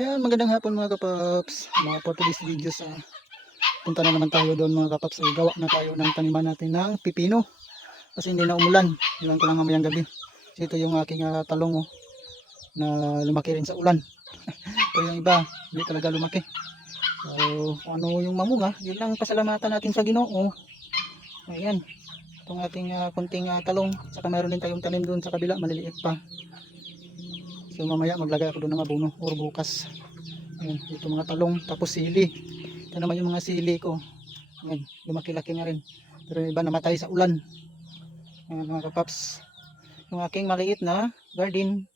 Ayan, magandang hapon mga kapaps. Mga for today's videos, ah, punta na naman tayo doon mga kapaps. Ay, gawa na tayo ng taniman natin ng pipino. Kasi hindi na umulan. Ilan ko lang mamayang gabi. Kasi ito yung aking ah, talong oh, na lumaki rin sa ulan. ito yung iba, hindi talaga lumaki. So, ano yung mamunga, yun lang pasalamatan natin sa ginoo. Ayan, itong ating ah, kunting ah, talong. Saka mayroon din tayong tanim doon sa kabila, maliliit pa. So mamaya maglagay ako doon ng abono or bukas. Ayan, ito mga talong tapos sili. Ito naman yung mga sili ko. Ayan, lumaki-laki na rin. Pero iba namatay sa ulan. Ayan mga kapaps. Yung aking maliit na garden.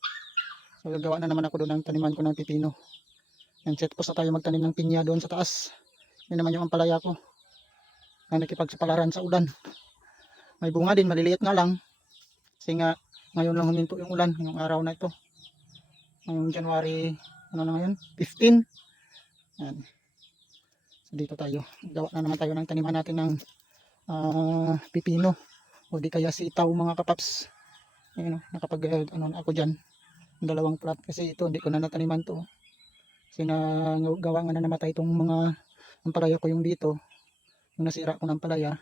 So gagawa na naman ako doon ng taniman ko ng pipino. Ayan, set post na tayo magtanim ng pinya doon sa taas. Yan naman yung ampalaya ko. Na nakipagsapalaran sa ulan. May bunga din, maliliit nga lang. Kasi nga, ngayon lang huminto yung ulan, yung araw na ito ngayong January ano na ngayon? 15 yan. So dito tayo. Gawa na naman tayo ng taniman natin ng ah, pipino. O di kaya sitaw mga kapaps. Ayun, oh, nakapag eh, ano ako dyan. Dalawang plat kasi ito hindi ko na nataniman to. Kasi na gawa nga na namatay itong mga ampalaya ko yung dito. Yung nasira ko ng palaya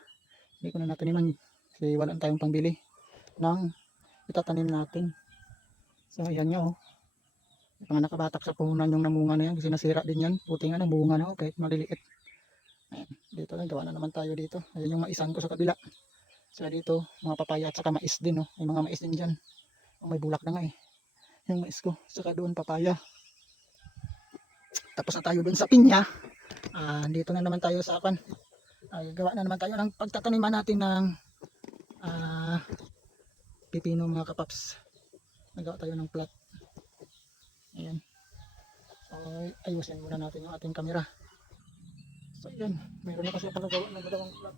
hindi ko na nataniman. Kasi wala tayong pangbili ng itatanim natin. So ayan nga oh mga nakabatak sa puhunan yung namunga na yan kasi nasira din yan. Puti nga ng bunga na kahit maliliit. Ayan, dito na gawa na naman tayo dito. Ayan yung maisan ko sa kabila. So dito mga papaya at saka mais din oh. may mga mais din dyan. Oh, may bulak na nga eh. Yung mais ko saka doon papaya. Tapos na tayo doon sa pinya. Ah, dito na naman tayo sa akan ay gawa na naman tayo ng pagtataniman natin ng ah, pipino mga kapaps. Nagawa tayo ng Ayan. So, ayusin muna natin yung ating camera. So, ayan. Mayroon na kasi ako nagawa ng dalawang vlog.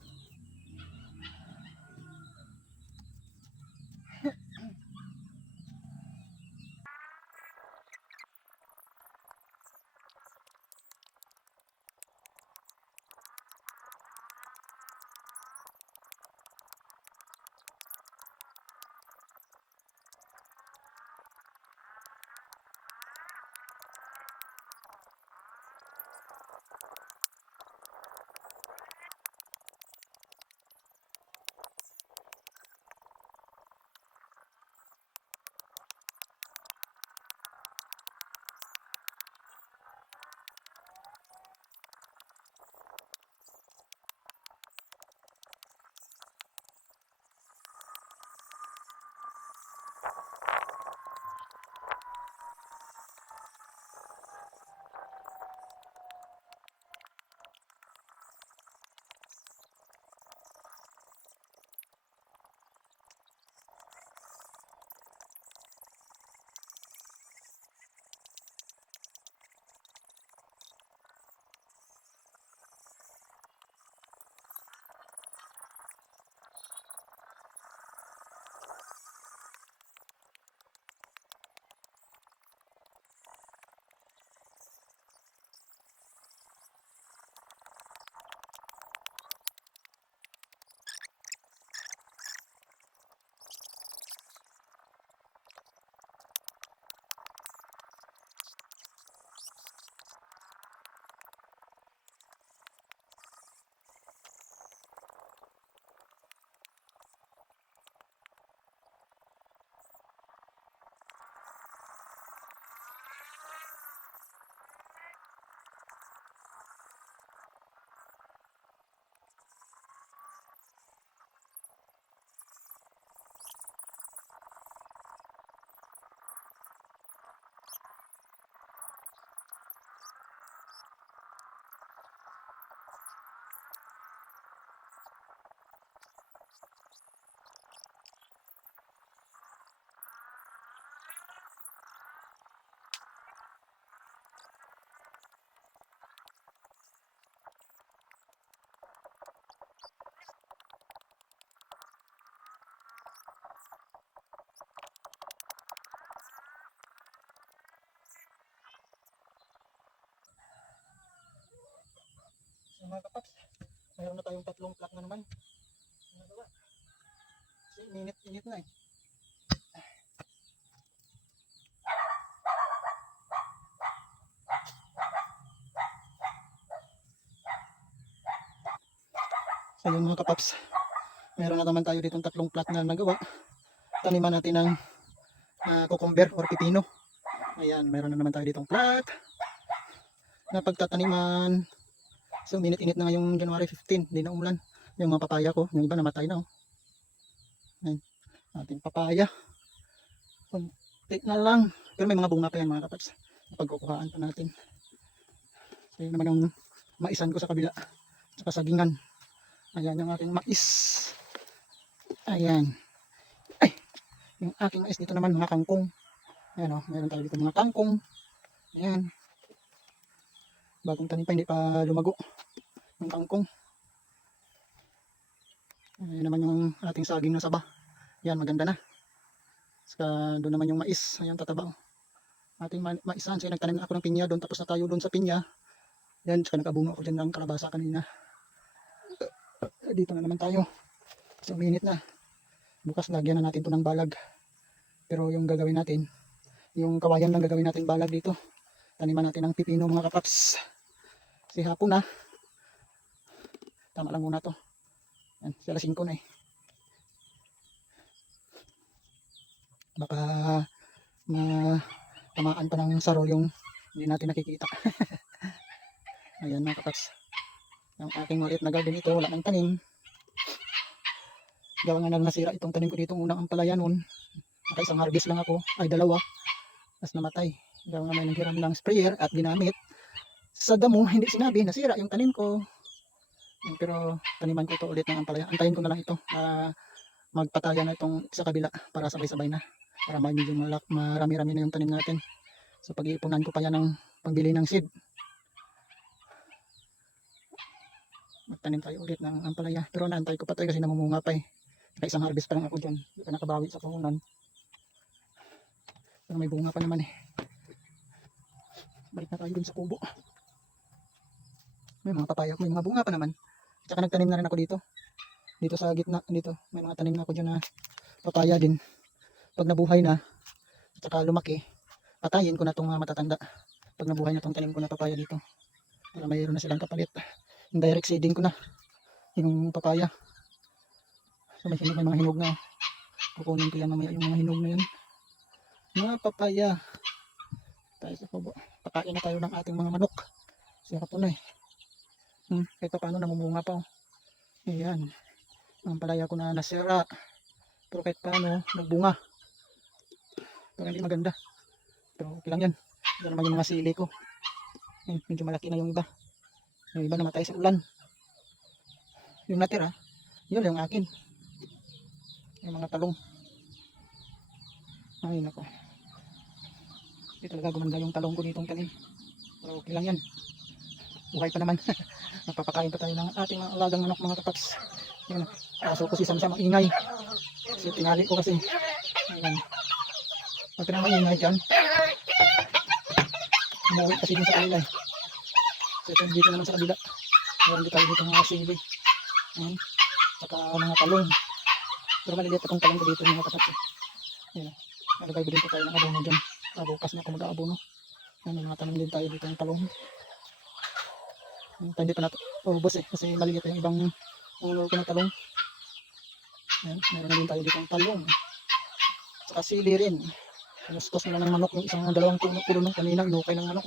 mga kapaps mayroon na tayong tatlong plak na naman ano nagawa kasi init init na eh So yun mga kapaps, meron na naman tayo ditong tatlong plot na nagawa. Taniman natin ng uh, cucumber or pipino. Ayan, meron na naman tayo ditong plot na pagtataniman. So, minit-init na ngayong January 15, hindi na umulan. Yung mga papaya ko, yung iba namatay na. Oh. Ayan, ating papaya. Konti na lang. Pero may mga bunga pa yan mga kapaps. Pagkukuhaan pa natin. So, yun naman yung maisan ko sa kabila. Saka sagingan. Ayan yung aking mais. Ayan. Ay! Yung aking mais dito naman mga kangkong. Ayan o, meron tayo dito mga kangkong. Ayan. Bagong tanim pa, hindi pa lumago. Yung kangkong. Ayan naman yung ating saging na saba. Ayan, maganda na. Saka doon naman yung mais. Ayan, tataba. Ating ma maisan. So, nagtanim na ako ng pinya doon. Tapos na tayo doon sa pinya. Ayan, saka nakabunga ako dyan ng kalabasa kanina. Dito na naman tayo. So, minute na. Bukas lagyan na natin to ng balag. Pero yung gagawin natin, yung kawayan lang gagawin natin balag dito. Taniman natin ng pipino mga kapaps. Si hapon na. Tama lang muna to. Yan, si alas 5 na eh. Baka ma tamaan pa ng sarol yung hindi natin nakikita. Ayan mga kapaps. Yung aking maliit na garden ito, wala nang tanim. Gawa nga nang nasira itong tanim ko dito unang ampalaya nun. Naka isang harvest lang ako, ay dalawa. Tapos namatay. Gawa nga may nanghiram ng sprayer at ginamit. Sa damo, hindi sinabi, nasira yung tanim ko. Pero taniman ko ito ulit ng ampalaya. Antayin ko na lang ito na magpataya na itong sa kabila para sabay-sabay na. Para may medyo malak, marami-rami na yung tanim natin. So pag-iipunan ko pa yan ng pambili ng seed. magtanim tayo ulit ng ampalaya. Pero naantay ko pa tayo kasi namumunga pa eh. Kaya isang harvest pa lang ako dyan. Hindi pa nakabawi sa puhunan. Pero may bunga pa naman eh. Balik na tayo dun sa kubo. May mga papaya may mga bunga pa naman. Tsaka nagtanim na rin ako dito. Dito sa gitna, dito. May mga tanim na ako dyan na papaya din. Pag nabuhay na, tsaka lumaki, patayin ko na itong matatanda. Pag nabuhay na itong tanim ko na papaya dito. Para mayroon na silang kapalit yung direct seeding ko na yung papaya so may, may mga hinog na kukunin ko yan mamaya yung mga hinog na yun mga papaya tayo sa kubo pakain na tayo ng ating mga manok sarap na eh hmm, pa paano namumunga pa oh. ayan ang palaya ko na nasira pero kahit paano nagbunga pero hindi maganda pero okay lang yan ito naman yung mga sili ko Ayan, medyo malaki na yung iba yung iba namatay sa ulan. Yung natira, yun yung akin. Yung mga talong. Ay, nako. Hindi talaga gumanda yung talong ko ditong tanim. Pero okay lang yan. Buhay pa naman. Napapakain pa tayo ng ating mga alagang manok mga kapats. Yan. Kaso ko si Sam Sam maingay. Kasi tinali ko kasi. Ayan. Pag na maingay dyan. Umuwi kasi din sa kanila eh. So ito dito naman sa kabila. Meron din tayo dito mga sili. Ayan. Saka mga talong. Pero maliliit itong talong ko dito mga kapatid. Ayan. Nalagay ko din po tayo ng abono dyan. Ah, bukas na ako mag-aabono. Ayan, mga talong din tayo dito ng talong. Ayan, hindi pa natin ubos eh. Kasi maliit yung ibang ulo ko ng talong. Ayan, meron na din tayo dito ng talong. Saka sili rin. Kustos na lang ng manok yung isang dalawang puno puno ng kanina. Inukay ng manok.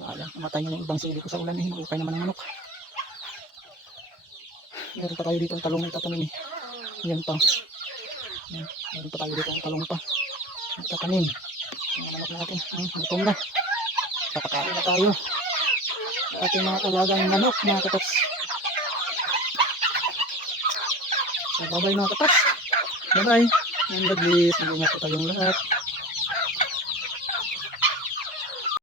Sayang, namatay na yung ibang sili ko sa ulan eh. Ukay naman ng manok. Meron pa tayo dito ang talong na itatanim eh. Yan pa. Yan. Meron pa tayo dito ang talong pa. Itatanim. Ang manok natin. Ang gutom na. Kapakain na tayo. Ating mga alagang manok mga katas. So, bye bye mga katas. Bye bye. And God bless. Mag-ingat po tayong lahat.